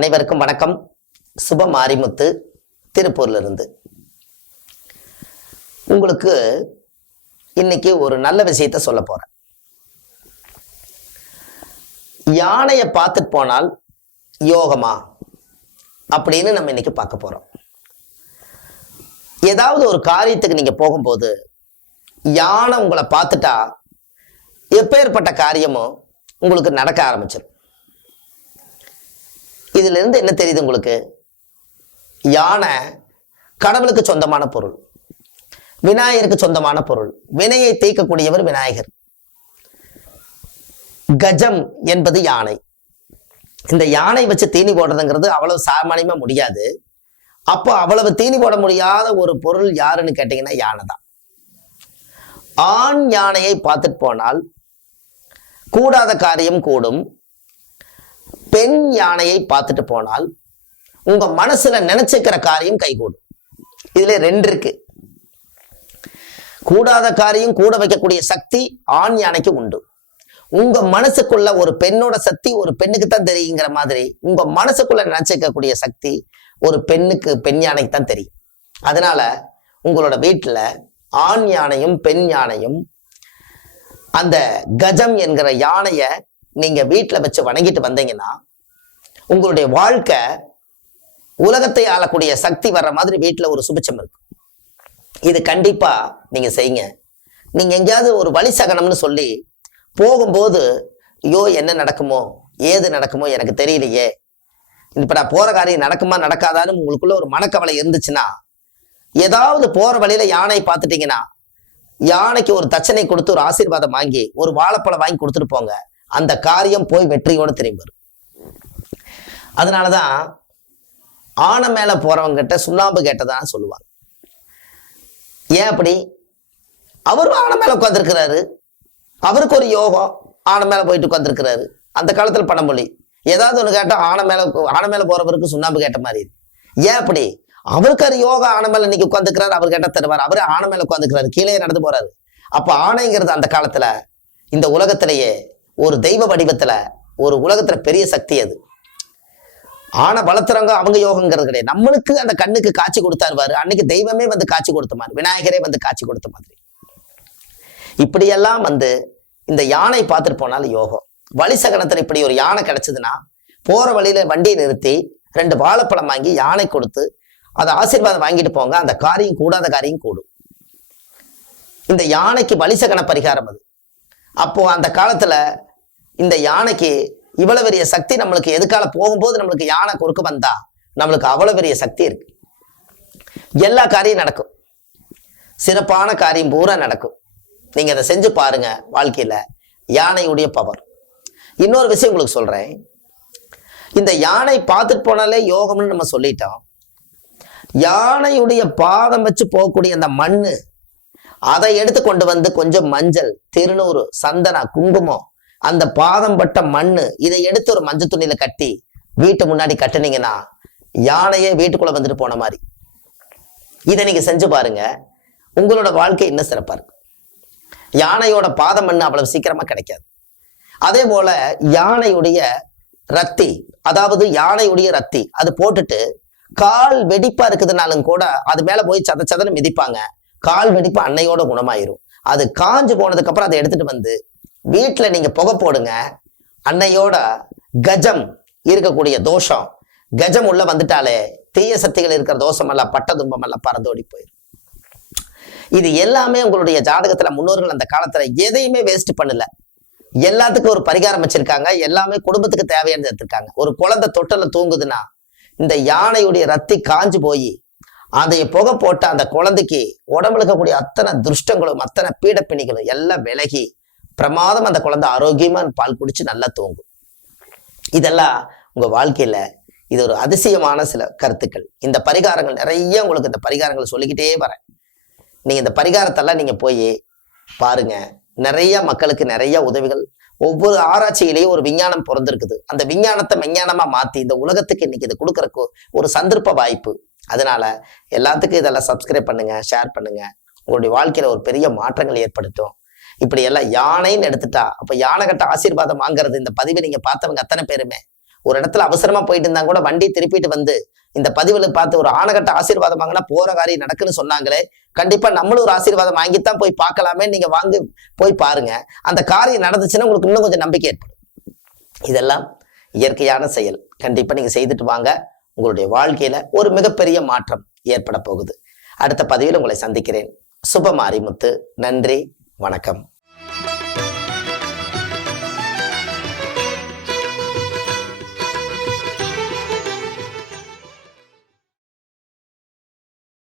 அனைவருக்கும் வணக்கம். சுப மாரிமுத்து திருப்பூர்ல இருந்து உங்களுக்கு இன்னைக்கு ஒரு நல்ல விஷயத்த சொல்ல போறேன். யானையை பார்த்துட்டு போனால் யோகமா? அப்படின்னு நம்ம இன்னைக்கு பார்க்க போறோம். ஏதாவது ஒரு காரியத்துக்கு நீங்க போகும்போது யானை உங்களை பார்த்துட்டா எப்பேற்பட்ட காரியமும் உங்களுக்கு நடக்க ஆரம்பிச்சிடும் இதுல இருந்து என்ன தெரியுது உங்களுக்கு? யானை கடவுளுக்கு சொந்தமான பொருள். விநாயகருக்கு சொந்தமான பொருள். வினையை தீர்க்கக்கூடியவர் விநாயகர். கஜம் என்பது யானை. இந்த யானை வச்சு தீனி போடுறதுங்கிறது அவ்வளவு சாமானியமா முடியாது. அப்போ அவ்வளவு தீனி போட முடியாத ஒரு பொருள் யாருன்னு கேட்டீங்கன்னா யானை தான். ஆண் யானையை பார்த்துட்டு போனால் கூடாத காரியம் கூடும். பெண் யானையை பார்த்துட்டு போனால் உங்க மனசுல நினைச்சுக்கிற காரியம் கைகூடும். இதுல ரெண்டு இருக்கு. கூடாத காரியம் கூட வைக்கக்கூடிய சக்தி ஆண் யானைக்கு உண்டு. உங்க மனசுக்குள்ள ஒரு பெண்ணோட சக்தி ஒரு பெண்ணுக்கு தான் தெரியுங்கிற மாதிரி உங்க மனசுக்குள்ள நினைச்சிக்கக்கூடிய சக்தி ஒரு பெண்ணுக்கு பெண் யானைக்கு தான் தெரியும். அதனால உங்களோட வீட்டில் ஆண் யானையும் பெண் யானையும் அந்த கஜம் என்கிற யானையை நீங்க வீட்டில் வச்சு வணங்கிட்டு வந்தீங்கன்னா உங்களுடைய வாழ்க்கை உலகத்தை ஆளக்கூடிய சக்தி வர்ற மாதிரி வீட்டில் ஒரு சுபிச்சம் இருக்கு. இது கண்டிப்பா நீங்க செய்யுங்க. நீங்க எங்கேயாவது ஒரு வழி சகனம்னு சொல்லி போகும்போது ஐயோ என்ன நடக்குமோ ஏது நடக்குமோ எனக்கு தெரியலையே. இப்போ நான் போகிற காரியம் நடக்குமா நடக்காதான்னு உங்களுக்குள்ள ஒரு மனக்கவலை இருந்துச்சுன்னா ஏதாவது போகிற வழியில் யானை பார்த்துட்டிங்கன்னா யானைக்கு ஒரு தச்சனை கொடுத்து ஒரு ஆசீர்வாதம் வாங்கி ஒரு வாழைப்பழம் வாங்கி கொடுத்துட்டு போங்க. அந்த காரியம் போய் வெற்றியோட திரும்பி வரும். அதனாலதான் ஆனை மேல போறவங்க கிட்ட சுண்ணாம்பு கேட்டதான் சொல்லுவாங்க. ஏன் அப்படி? அவரும் ஆனை மேல உட்காந்துருக்கிறாரு அவருக்கு ஒரு யோகம் ஆனை மேலே போயிட்டு உட்காந்துருக்கிறாரு அந்த காலத்தில் பணமொழி ஏதாவது ஒன்று கேட்டால் ஆனை மேலே ஆனை மேலே போறவருக்கு சுண்ணாம்பு கேட்ட மாதிரி. ஏன் அப்படி? அவருக்கு ஒரு யோகா ஆனை மேலே இன்னைக்கு உட்காந்துக்கிறாரு அவர் கேட்டால் தருவார். அவரே ஆனை மேலே உட்காந்துக்கிறாரு கீழே நடந்து போகிறாரு அப்போ ஆணைங்கிறது அந்த காலத்தில் இந்த உலகத்திலேயே ஒரு தெய்வ வடிவத்தில் ஒரு உலகத்தில் பெரிய சக்தி அது. ஆனை வளர்த்துறவங்க அவங்க யோகங்கிறது கிடையாது. நம்மளுக்கு அந்த கண்ணுக்கு காட்சி கொடுத்தாருவாரு அன்னைக்கு தெய்வமே வந்து காட்சி கொடுத்த மாதிரி விநாயகரே வந்து காட்சி கொடுத்த மாதிரி. இப்படியெல்லாம் வந்து இந்த யானை பார்த்துட்டு போனால் யோகம். வழிசகனத்தில் இப்படி ஒரு யானை கிடைச்சதுன்னா போகிற வழியில் வண்டியை நிறுத்தி ரெண்டு வாழைப்பழம் வாங்கி யானை கொடுத்து அதை ஆசீர்வாதம் வாங்கிட்டு போங்க. அந்த காரியம் கூடாத காரியம் கூடும். இந்த யானைக்கு வலிசகன பரிகாரம் அது. அப்போ அந்த காலத்துல இந்த யானைக்கு இவ்வளவு பெரிய சக்தி நம்மளுக்கு எதுக்கால போகும்போது நம்மளுக்கு யானை குறுக்க வந்தா நம்மளுக்கு அவ்வளவு பெரிய சக்தி இருக்கு. எல்லா காரியம் நடக்கும். சிறப்பான காரியம் பூரா நடக்கும். நீங்க அதை செஞ்சு பாருங்க வாழ்க்கையில. யானையுடைய பவர் இன்னொரு விஷயம் உங்களுக்கு சொல்றேன். இந்த யானை பார்த்துட்டு போனாலே யோகம்னு நம்ம சொல்லிட்டோம். யானையுடைய பாதம் வச்சு போகக்கூடிய அந்த மண்ணு அதை எடுத்து கொண்டு வந்து கொஞ்சம் மஞ்சள் திருநூறு சந்தன குங்குமம் அந்த பாதம் பட்ட மண்ணு இதை எடுத்து ஒரு மஞ்சள் துணியில கட்டி வீட்டு முன்னாடி கட்டுனீங்கன்னா யானையே வீட்டுக்குள்ள வந்துட்டு போன மாதிரி. இதை நீங்க செஞ்சு பாருங்க. உங்களோட வாழ்க்கை இன்னும் சிறப்பா இருக்கும் யானையோட பாதம் மண்ணு அவ்வளவு சீக்கிரமா கிடைக்காது. அதே போல யானையுடைய ரத்தி அதாவது யானையுடைய ரத்தி அது போட்டுட்டு கால் வெடிப்பா இருக்குதுனாலும் கூட அது மேல போய் சத சதன்னு மிதிப்பாங்க. கால் வெடிப்பு அன்னையோட குணமாயிரும். அது காஞ்சு போனதுக்கு அப்புறம் அதை எடுத்துட்டு வந்து வீட்டில் நீங்கள் புகை போடுங்க அன்னையோட கஜம் இருக்கக்கூடிய தோஷம். கஜம் உள்ள வந்துட்டாலே தீய சக்திகள் இருக்கிற தோஷம் பட்ட துன்பம் எல்லாம் பறந்தோடி போயிடும் இது எல்லாமே உங்களுடைய ஜாதகத்துல முன்னோர்கள் அந்த காலத்துல எதையுமே வேஸ்ட் பண்ணல. எல்லாத்துக்கும் ஒரு பரிகாரம் வச்சிருக்காங்க எல்லாமே குடும்பத்துக்கு தேவையானது எடுத்திருக்காங்க. ஒரு குழந்தை தொட்டல தூங்குதுன்னா இந்த யானையுடைய ரத்தி காஞ்சு போய் அதை புகை போட்ட அந்த குழந்தைக்கு உடம்புல இருக்கக்கூடிய அத்தனை துஷ்டங்களும் அத்தனை பீடப்பிணிகளும் எல்லாம் விலகி பிரமாதம் அந்த குழந்தை ஆரோக்கியமாக பால் குடிச்சு நல்லா தூங்கும். இதெல்லாம் உங்கள் வாழ்க்கையில் இது ஒரு அதிசயமான சில கருத்துக்கள். இந்த பரிகாரங்கள் நிறைய உங்களுக்கு இந்த பரிகாரங்களை சொல்லிக்கிட்டே வரேன். நீங்கள் இந்த பரிகாரத்தெல்லாம் நீங்கள் போய் பாருங்க. நிறைய மக்களுக்கு நிறைய உதவிகள். ஒவ்வொரு ஆராய்ச்சியிலேயும் ஒரு விஞ்ஞானம் பிறந்திருக்குது. அந்த விஞ்ஞானத்தை விஞ்ஞானமாக மாற்றி இந்த உலகத்துக்கு இன்னைக்கு இது கொடுக்குறக்கு ஒரு சந்தர்ப்ப வாய்ப்பு. அதனால எல்லாத்துக்கும் இதெல்லாம் சப்ஸ்கிரைப் பண்ணுங்க ஷேர் பண்ணுங்க. உங்களுடைய வாழ்க்கையில் ஒரு பெரிய மாற்றங்கள் ஏற்படுத்தும் இப்படி எல்லாம் யானைன்னு எடுத்துட்டா அப்ப யானை கட்ட ஆசீர்வாதம் வாங்குறது இந்த பதிவை நீங்க பார்த்தவங்க அத்தனை பேருமே. ஒரு இடத்துல அவசரமா போயிட்டு இருந்தா கூட வண்டி திருப்பிட்டு வந்து இந்த பதிவுல பார்த்து ஒரு ஆணகட்ட ஆசீர்வாதம் வாங்கினா போற காரியம் நடக்குன்னு சொன்னாங்களே கண்டிப்பா நம்மளும் ஒரு ஆசீர்வாதம் வாங்கித்தான் போய் பார்க்கலாமே நீங்க வாங்கி போய் பாருங்க. அந்த காரியம் நடந்துச்சுன்னா உங்களுக்கு இன்னும் கொஞ்சம் நம்பிக்கை ஏற்படும். இதெல்லாம் இயற்கையான செயல். கண்டிப்பா நீங்க செய்துட்டு வாங்க. உங்களுடைய வாழ்க்கையில ஒரு மிகப்பெரிய மாற்றம் ஏற்பட போகுது. அடுத்த பதிவில் உங்களை சந்திக்கிறேன். சுபமாரிமுத்து நன்றி. வணக்கம்.